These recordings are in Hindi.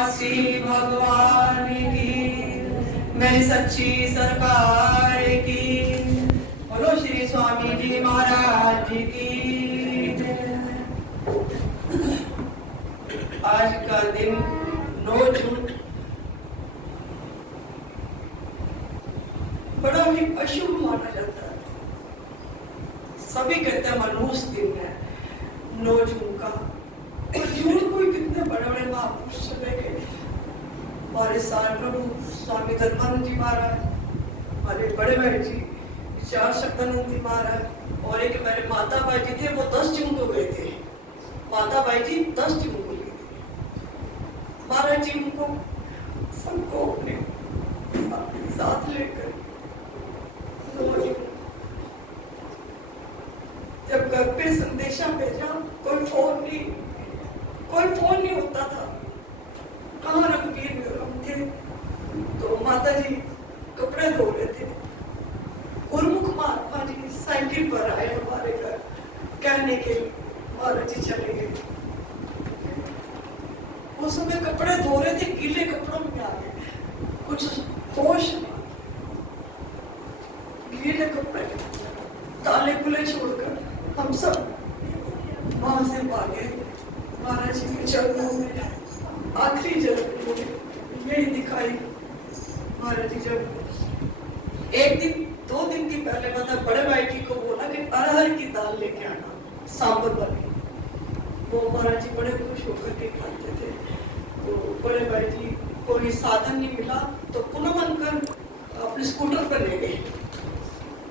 काशी भगवान की, मेरी सच्ची सरकार की, बोलो श्री स्वामी जी महाराज जी की। आज का दिन 9 जून बड़ा ही अशुभ माना जाता है। सभी कहते हैं मनहूस दिन है 9 जून का। और जून को ही कितने बड़े बड़े महापुरुष चले गए। हमारे सार प्रभु स्वामी धर्मानंद जी महाराज, हमारे बड़े भाई जी विचार शक्तानंद जी महाराज, और एक मेरे माता भाई जी थे, वो 10 जून को गए थे। माता भाई जी 10 जून को गए थे। महाराज जी उनको सबको अपने साथ लेकर जब घर पे संदेशा भेजा, कोई फोन नहीं होता था। कहाँ रघुवीर हम थे, तो माता जी कपड़े धो रहे थे। गुरुमुख महात्मा जी साइकिल पर आए हमारे घर कहने के लिए, महाराज जी चले गए। उस समय कपड़े धो रहे थे, गीले कपड़ों में आ गए, कुछ होश नहीं। गीले कपड़े ताले खुले छोड़कर हम सब वहां से भागे। महाराज जी के चरणों में आखिरी जन्म यही दिखाई। महाराज जी जब एक दिन 2 दिन की पहले मतलब बड़े भाई जी को बोला कि अरहर की दाल लेके आना सांबर वाली, वो महाराज जी बड़े खुश होकर के खाते थे। तो बड़े भाई जी कोई साधन नहीं मिला तो पुनः मनकर अपने स्कूटर पर ले गए।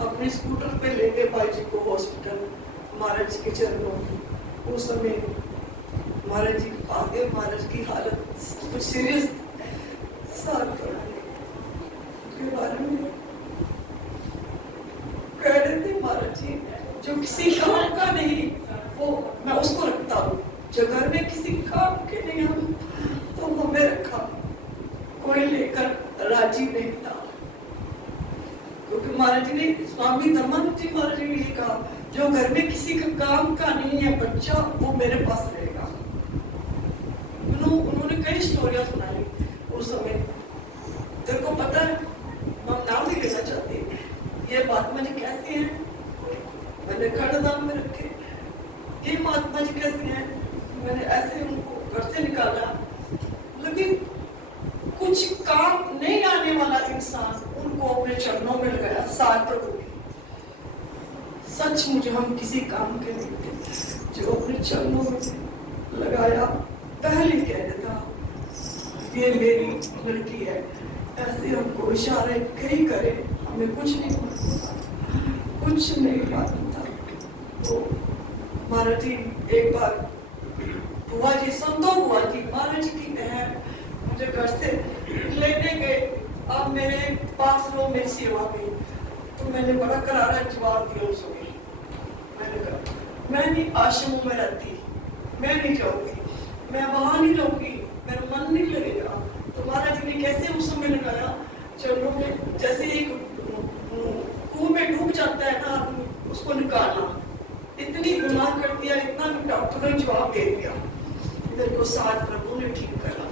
अपने स्कूटर पे ले गए भाई जी को हॉस्पिटल, महाराज जी के चरणों में। उस समय महाराज जी आगे, महाराज की हालत कुछ सीरियस के बारे में कह रहे थे। महाराज जी जो किसी काम का नहीं वो मैं उसको रखता हूँ, जो घर में किसी काम के नहीं हम तो हमें रखा, कोई लेकर राजी नहीं था। क्योंकि महाराज जी ने, स्वामी धर्मानंद जी महाराज जी ने ये कहा, जो घर में किसी का काम का नहीं है बच्चा, वो मेरे पास रहेगा। उन्होंने कई स्टोरियां सुनाई उस समय। तेरे को पता है, हम नाम नहीं लेना चाहते, ये महात्मा जी कैसे हैं, मैंने खड़दाम में रखे। ये महात्मा जी कैसे हैं, मैंने ऐसे उनको घर से निकाला। लेकिन कुछ काम नहीं आने वाला इंसान उनको अपने चरणों में लगाया। सार प्रभु सच मुझे हम किसी काम के नहीं थे, जो अपने चरणों में लगाया। पहले कह देता ये मेरी लड़की है, ऐसे हमको इशारे कहीं करे, हमें कुछ नहीं मालूम था। तो महाराज जी एक बार बुआ जी, संतो बुआ जी महाराज जी की बहन मुझे घर से लेने गए, अब मेरे पास लो मेरी सेवा में। तो मैंने बड़ा करारा जवाब दिया उस समय। मैंने कहा मैं नहीं आश्रमों में रहती, मैं नहीं जाऊंगी, मैं वहां नहीं रहूंगी, मेरा मन नहीं लगेगा। तो महाराज जी ने कैसे उस समय लगाया चरणों में, जैसे एक कुएं में डूब जाता है ना, उसको निकालना। इतनी गुनाह कर दिया, इतना डॉक्टर ने जवाब दे दिया। मेरे को साथ प्रभु ने ठीक करा।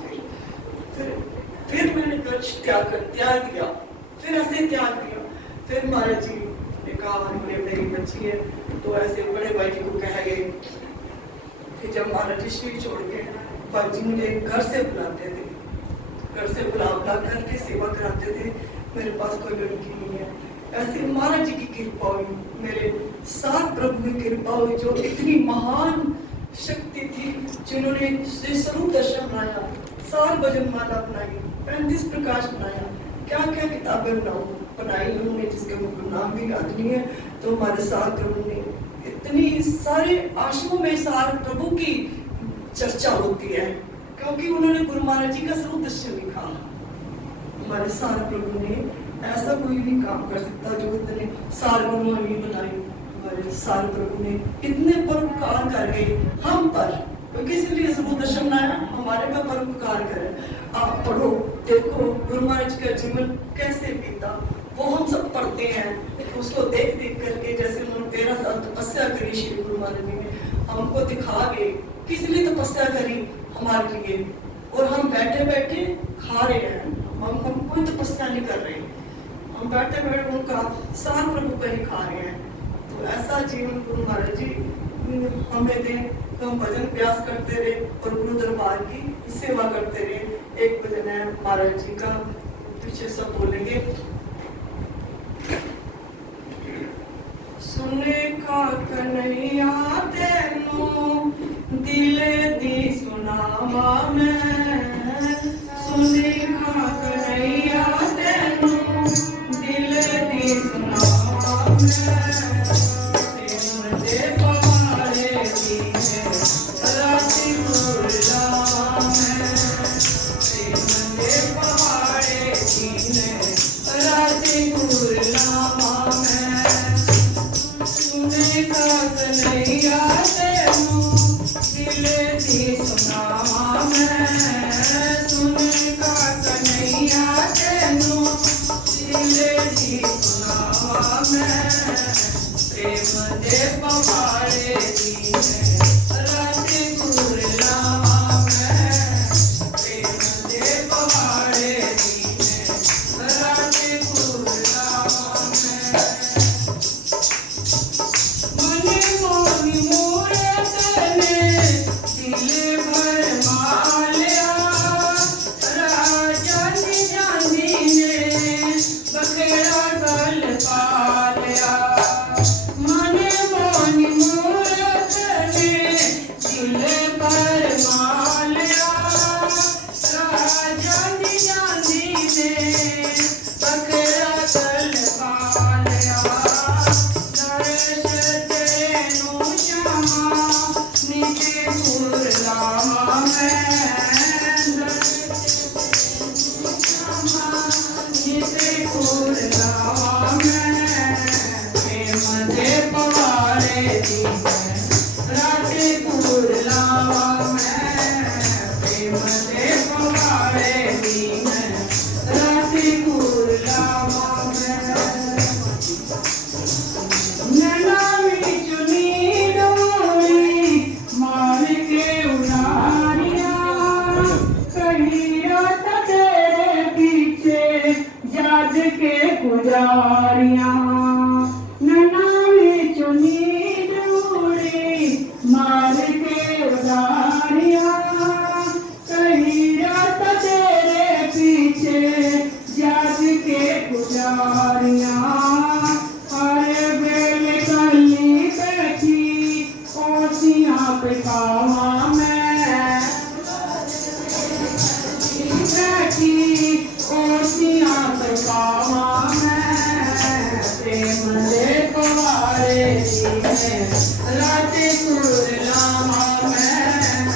फिर मैंने घर त्याग दिया, फिर ऐसे त्याग दिया। फिर महाराज जी ने कहा मेरी बच्ची है, तो ऐसे बड़े भाई जी को कह गए। फिर जब महाराज जी श्री छोड़ के भाई जी मुझे घर से बुलाते थे, घर से बुला करके सेवा कराते थे। मेरे पास कोई लड़की नहीं है। ऐसे महाराज जी की कृपा हुई, मेरे साथ प्रभु की कृपा हुई, जो इतनी महान शक्ति थी, जिन्होंने स्वरूप दर्शन बनाया, सार भजन माला बनाई, 35 प्रकाश बनाया, क्या क्या किताबें बनाई उन्होंने, जिसके मुझे नाम भी याद नहीं है। तो हमारे साथ प्रभु ने इतनी सारे आश्रमों में सार प्रभु की चर्चा होती है, क्योंकि उन्होंने गुरु महाराज जी का स्वरूप दर्शन लिखा। हमारे सार प्रभु ने ऐसा कोई नहीं काम कर सकता जो इतने सार मनोहरी बनाई। हमारे सार प्रभु ने इतने परोपकार कर गए हम पर, क्योंकि इसलिए स्वरूप दर्शन बनाया, हमारे पर परोपकार करे। आप पढ़ो, देखो गुरु महाराज का जीवन कैसे बीता, वो हम सब पढ़ते हैं। उसको देख करके, जैसे उन्होंने 13 साल तपस्या करी श्री गुरु महाराज जी ने, हमको दिखा गए किस लिए तपस्या करी, हमारे लिए और हम बैठे बैठे खा रहे हैं। हम कोई तपस्या नहीं कर रहे, हम बैठे बैठे उनका सार प्रभु का ही खा रहे हैं। तो ऐसा जीवन गुरु महाराज जी हमें दें, तो हम भजन प्रयास करते रहे और गुरु दरबार की सेवा करते रहे। एक भजन है महाराज जी का, पीछे सब बोलेंगे। सुने का कन्हैया तेनू दिल दी सुनावा मैं, सुने का कन्हैया तेनू दिल दी सुनावा मैं। तेन दे पवारे दी है राती गुरला मैं, तेन दे पवारे दी है राती गुरला मैं। सुने का कन्हैया तेनू दिल दी सुनावा मैं, सुने का कन्हैया तेनू दिल दी सुनावा मैं। प्रेम दे पवारे दी है राती गुरलावा मैं, प्रेम दे पवारे दी है राती गुरलावा मैं। मने मोनी मूरत ने दिल भर मालिया, राजा निजानी ने बखेड़ा गल पालिया। मने मोनी मूरत ने दिल भर मालिया, राजा निजानी ने बखेड़ा गल पालिया। दर्श तेनू श्यामा नीचे गुरलावा मैं, नीचे गुरलावा मैं। प्रेम दे पवारे दी है राती गुरलावा मैं, प्रेम दे पवारे दी है राती गुरलावा मैं। नैना विच नींद होई मार के उड़ारिया, कहीं रात तेरे पीछे जाग के गुजारिया। नैना विच नींद होई मार के उड़ारिया, कहीं रात तेरे पीछे जाग के गुजारिया। हर बेले कली बैठी ओसियां पे खावा मैं, बैठी ओसियां पे खावा मैं। प्रेम दे पवारे दी है राती गुरलावा मैं,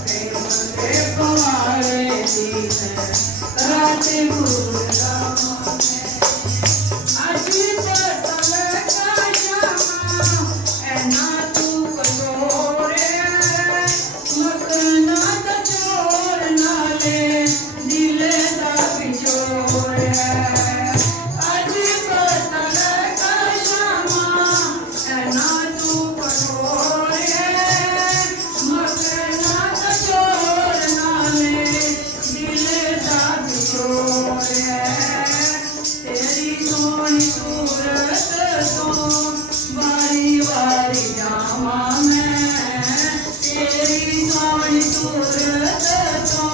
प्रेम दे पवारे दी है राती गुरलावा मैं। अजी पतल का श्यामा ऐना तू कठोरे, मतना ता चोर नाले दिल दा बिछोर है। अजी पतल का श्यामा ऐना तू कठोरे, मतना ता चोर नाले दिल दा बिछोर है। तेरी सोनी सूरत तो बारी बारी जावा मैं, तेरी सोनी सूरत तो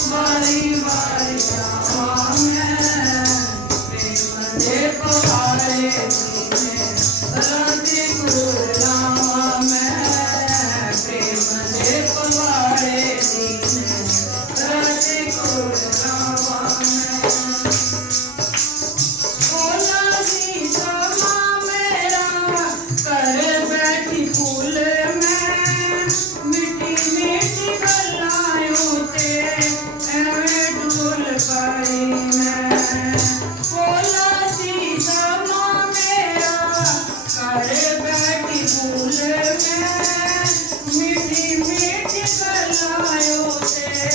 बारी बारी जावा मैं। प्रेम दे पवारे दी है राती गुरलावा मैं, प्रेम दे पवारे दी है राती गुरलावा मैं। भोला जी समा मेरा कर बैठी फूल में, मिठी मिठी गल्लां ते एवें डुल पई मैं। भोला जी समा मेरा कर बैठी फूल में, मिठी मिठी गल्लां ते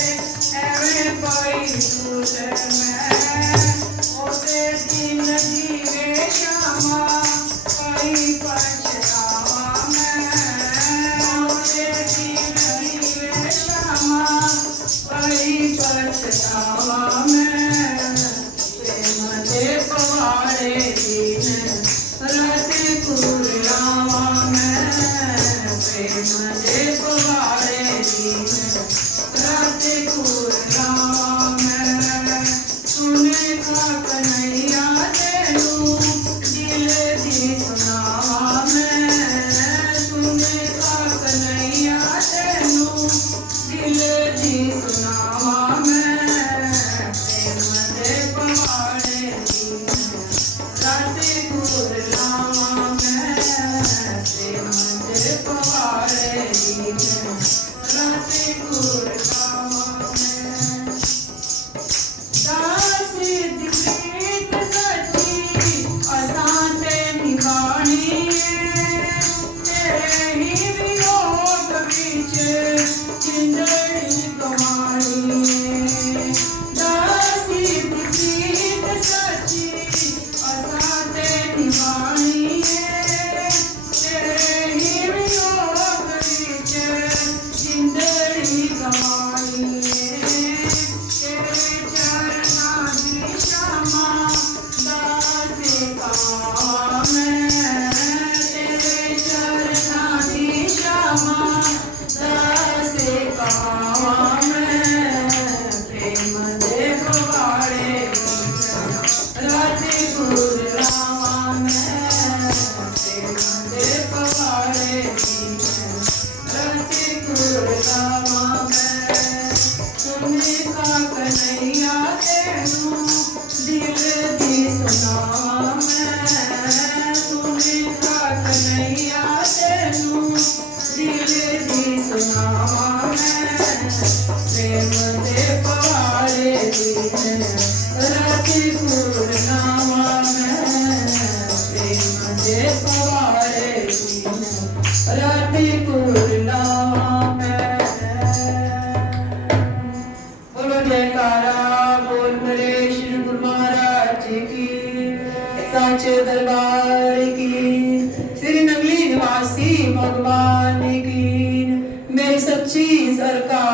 पछतावा मैं प्रेम दे पवाड़े दीन राति कुरलावा मैं प्रेम दे पवाड़े दीन राति कुरलावा मैं सुने का कन्हैया तेनू दिल दी सुनावा मैं सुने का कन्हैया तेनू दिल दी सुनावा मैं प्रेम दे पवाड़े दीन राति कुरलावा मैं प्रेम दे पवाड़े दीन राति कुरलावा मैं दासी दिप्रीत सची असांते निभाणी तेरे ही वियोग विच जिंदड़ी गवाणी दासी दिप्रीत सची असांते निभाणी तेरे ही वियोग विच जिंदड़ी गवाणी तेरे चरना दी क्षमा दासे पावा मैं तेरे चरना दी क्षमा दासे पावा मैं प्रेम दे पवाड़े राति कुरलावा मैं प्रेम दे पवाड़े राति कुरलावा मैं सुने का कन्हैया तेनू दिल दी सुनावा मैं सुने का कन्हैया तेनू दिल दी सुनावा मैं प्रेम दे पवाड़े दीन राति कुरलावा मैं प्रेम दे पवाड़े दीन राति कुरलावा मैं बोलो जयकारा बोल मेरे श्री गुरु महाराज जी की साचे दरबार की श्री नगली निवासी भगवान की मेरी सच्ची सरकार